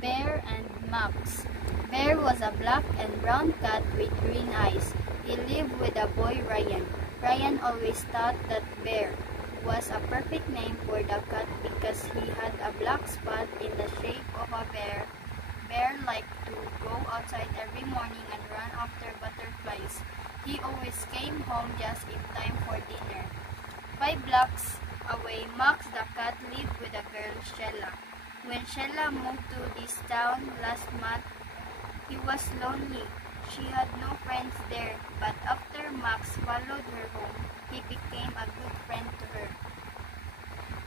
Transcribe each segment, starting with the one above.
Bear and Max. Bear was a black and brown cat with green eyes. He lived with a boy, Ryan. Ryan always thought that Bear was a perfect name for the cat because he had a black spot in the shape of a bear. Bear liked to go outside every morning and run after butterflies. He always came home just in time for dinner. 5 blocks away, Max the cat lived with a girl, Sheila. When Sheila moved to this town last month, he was lonely. She had no friends there, but after Max followed her home, he became a good friend to her.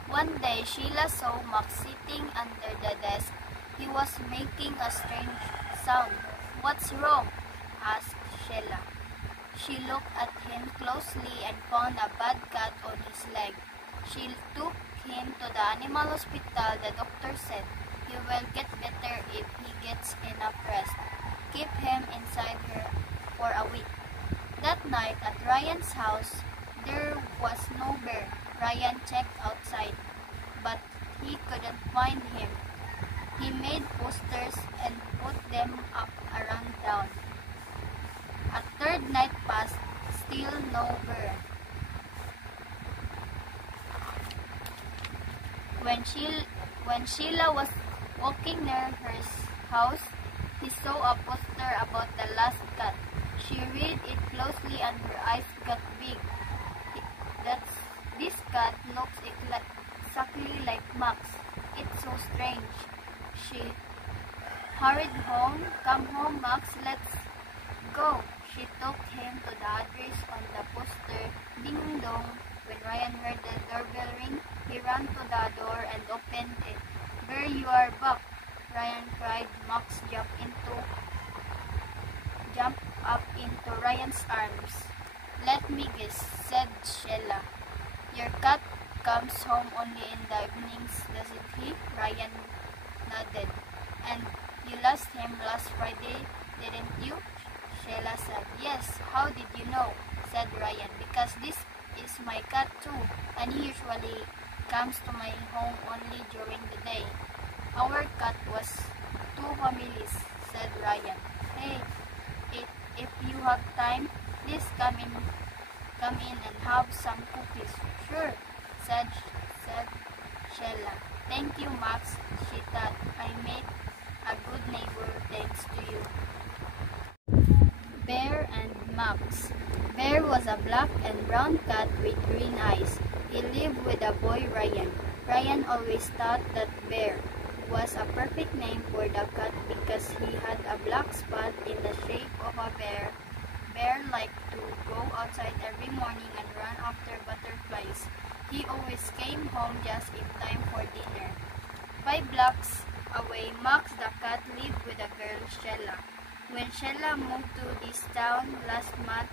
One day, Sheila saw Max sitting under the desk. He was making a strange sound. "What's wrong?" asked Sheila. She looked at him closely and found a bad cut on his leg. She took him to the animal hospital. The doctor said, "He will get better if he gets enough rest. Keep him inside her for a week." That night at Ryan's house, there was no bear. Ryan checked outside, but he couldn't find him. He made posters and put them up around town. A third night passed, still no bear. When Sheila was walking near her house, he saw a poster about the last cat. She read it closely and her eyes got big. This cat looks exactly like Max. It's so strange. She hurried home. "Come home, Max, let's go." She took him to the address on the poster. Ding dong. When Ryan heard the doorbell ring, he ran to the door and opened it. "Bear, you are back," Ryan cried. Max jumped up into Ryan's arms. "Let me guess," said Sheila. "Your cat comes home only in the evenings, doesn't he?" Ryan nodded. "And you lost him last Friday, didn't you?" Sheila said. "Yes, how did you know?" said Ryan. "Because this is my cat too, and he usually comes to my home only during the day." "Our cat was 2 families," said Ryan. "Hey, if you have time, please come in and have some cookies." "Sure," said Sheila. "Thank you, Max," she thought. "I made a good neighbor thanks to you." Bear and Max. Bear was a black and brown cat with green eyes. He lived with a boy, Ryan. Ryan always thought that Bear was a perfect name for the cat because he had a black spot in the shape of a bear. Bear liked to go outside every morning and run after butterflies. He always came home just in time for dinner. 5 blocks away, Max the cat lived with a girl, Sheila. When Sheila moved to this town last month,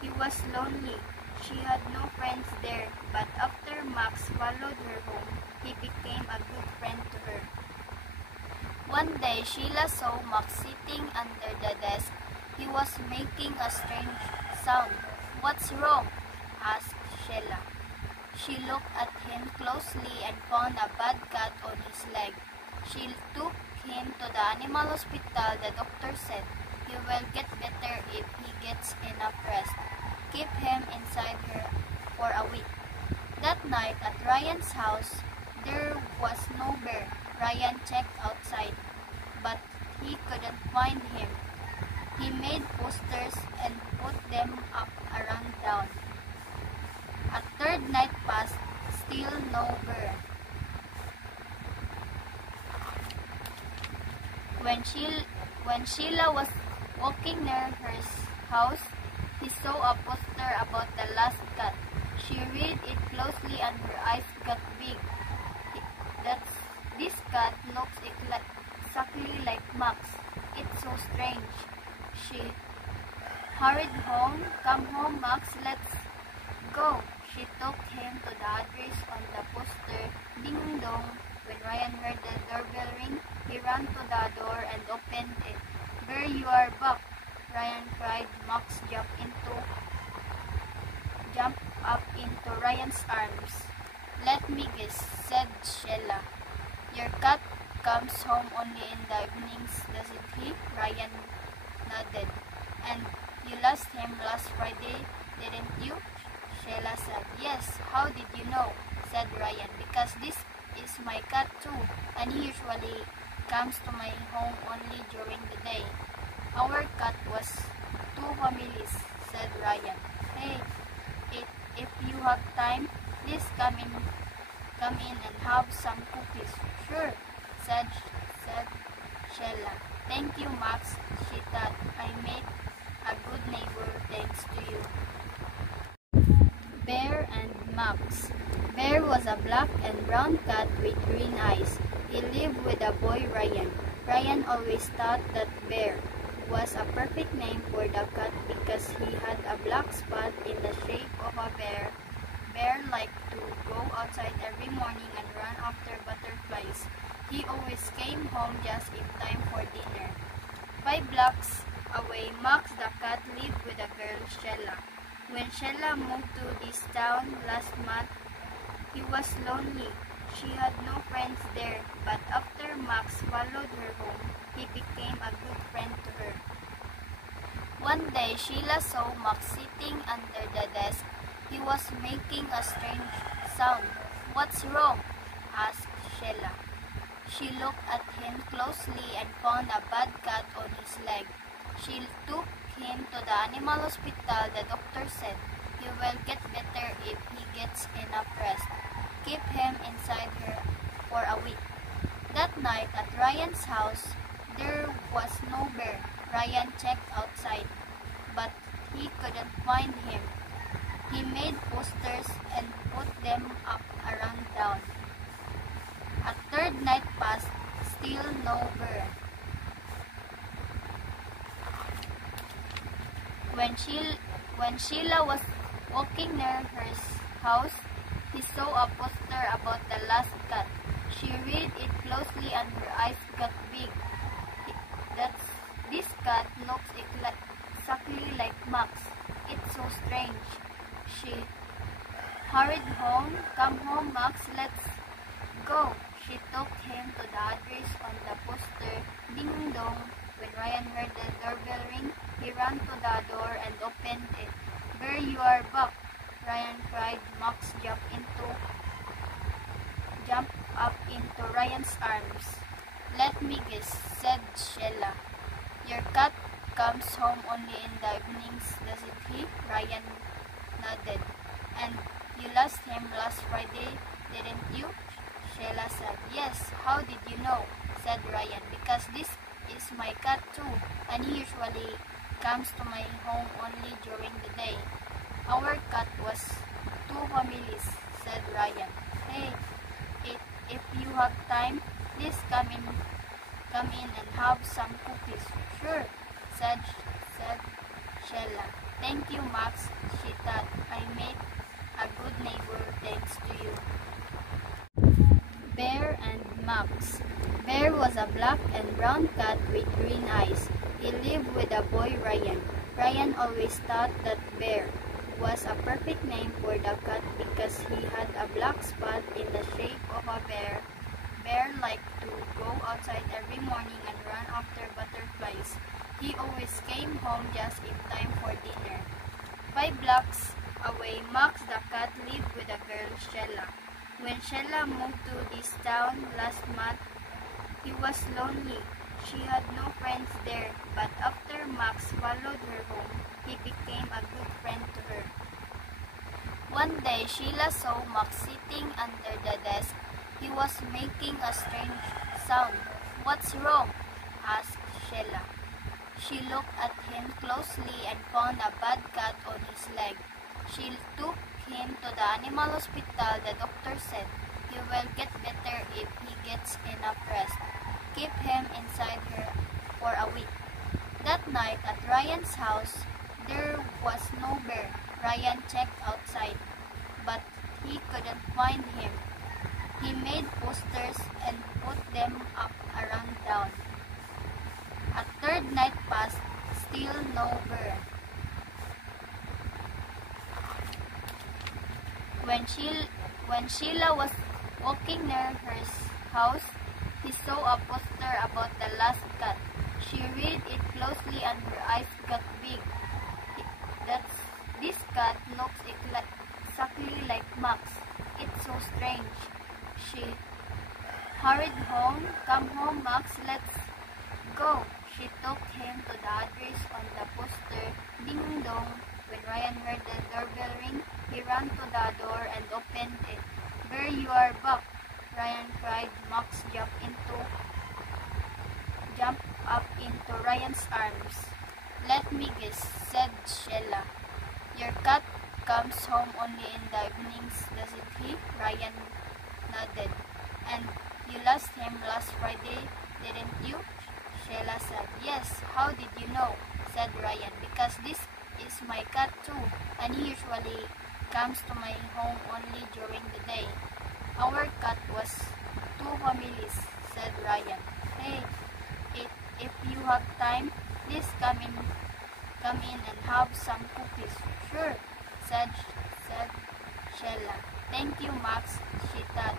he was lonely. She had no friends there, but after Max followed her home, he became a good friend to her. One day, Sheila saw Max sitting under the desk. He was making a strange sound. "What's wrong?" asked Sheila. She looked at him closely and found a bad cut on his leg. She took him to the animal hospital. The doctor said, "He will get better if he gets enough rest. Keep him inside her for a week." That night at Ryan's house, there was no bear. Ryan checked outside, but he couldn't find him. He made posters and put them up around town. A third night passed, still no bear. When Sheila was walking near her house, he saw a poster about the last cat. She read it closely and her eyes got big. This cat looks exactly like Max. It's so strange. She hurried home. "Come home, Max, let's go." She took him to the address on the poster. Ding dong. When Ryan heard the doorbell ring, he ran to the door and opened it. "Bear, you are back," Ryan cried. Max jumped up into Ryan's arms. "Let me guess," said Sheila. "Your cat comes home only in the evenings, doesn't he? Ryan nodded. And you lost him last Friday, didn't you? Sheila said. Yes, how did you know? Said Ryan. Because this is my cat too, and he usually comes to my home only during the day. Our cat was two families, said Ryan. Hey, if you have time, please come in and have some cookies. Sure, said Sheila. Thank you, Max. She thought I made a good neighbor thanks to you. Bear and Max. Bear was a black and brown cat with green eyes. He lived with a boy, Ryan. Ryan always thought that Bear was a perfect name for the cat because he had a black spot in the shape of a bear. Bear liked to go outside every morning and run after butterflies. He always came home just in time for dinner. 5 blocks away, Max the cat lived with a girl, Sheila. When Sheila moved to this town last month, he was lonely. She had no friends there, but after Max followed her home, he became a good friend to her. One day, Sheila saw Max sitting under the desk. He was making a strange sound. What's wrong? Asked Sheila. She looked at him closely and found a bad cut on his leg. She took him to the animal hospital. The doctor said he will get better if he gets enough rest. Keep him inside her for a week. That night at Ryan's house, there was no bear. Ryan checked outside, but he couldn't find him. He made posters and put them up around town. A third night passed, still no bear. When Sheila was walking near her house, he saw a poster about the lost cat. She read it closely and her eyes got big. This cat looks exactly like Max. It's so strange. She hurried home. Come home, Max, let's go. She took him to the address on the poster. Ding dong. When Ryan heard the doorbell ring, he ran to the door and opened it. Bear, you are back, Ryan cried. Max jumped up into Ryan's arms. Let me guess, said Sheila. Your cat comes home only in the evenings, doesn't he? Ryan nodded. And you lost him last Friday, didn't you? Sheila said. Yes, how did you know? Said Ryan. Because this is my cat too, and he usually comes to my home only during the day. Our cat was two families, said Ryan. Hey, if you have time, please come in and have some cookies. Sure, said Sheila. Thank you, Max. She thought I made a good neighbor thanks to you. Bear and Max. Bear was a black and brown cat with green eyes. He lived with a boy, Ryan. Ryan always thought that Bear was a perfect name for the cat because he had a black spot in the shape of a bear. Bear liked to go outside every morning and run after butterflies. He always came home just in time for dinner. 5 blocks away, Max the cat lived with a girl, Sheila. When Sheila moved to this town last month, he was lonely. She had no friends there, but after Max followed her home, he became a good friend to her. One day, Sheila saw Max sitting under the desk. He was making a strange sound. What's wrong? Asked Sheila. She looked at him closely and found a bad cut on his leg. She took him to the animal hospital. The doctor said he will get better if he gets enough rest. Keep him inside her for a week. That night at Ryan's house, there was no bear. Ryan checked outside, but he couldn't find him. He made posters and put them up around town. A third night passed, still no bear. When Sheila was walking near her house, He saw a poster about the last cat. She read it closely and her eyes got big. This cat looks exactly like Max. It's so strange. She hurried home. Come home, Max, let's go. She took him to the address on the poster. Ding dong. When Ryan heard the doorbell ring, he ran to the door and opened it. Bear, you are back, Ryan cried. Max jumped up into Ryan's arms. Let me guess, said Sheila. Your cat comes home only in the evenings, doesn't he? Ryan nodded. And you lost him last Friday, didn't you? Sheila said. Yes, how did you know? Said Ryan. Because this is my cat too, and he usually comes to my home only during the day. Our cat was 2 families, said Ryan. Hey, if you have time, please come in and have some cookies. Sure, said Sheila. Thank you, Max, she thought.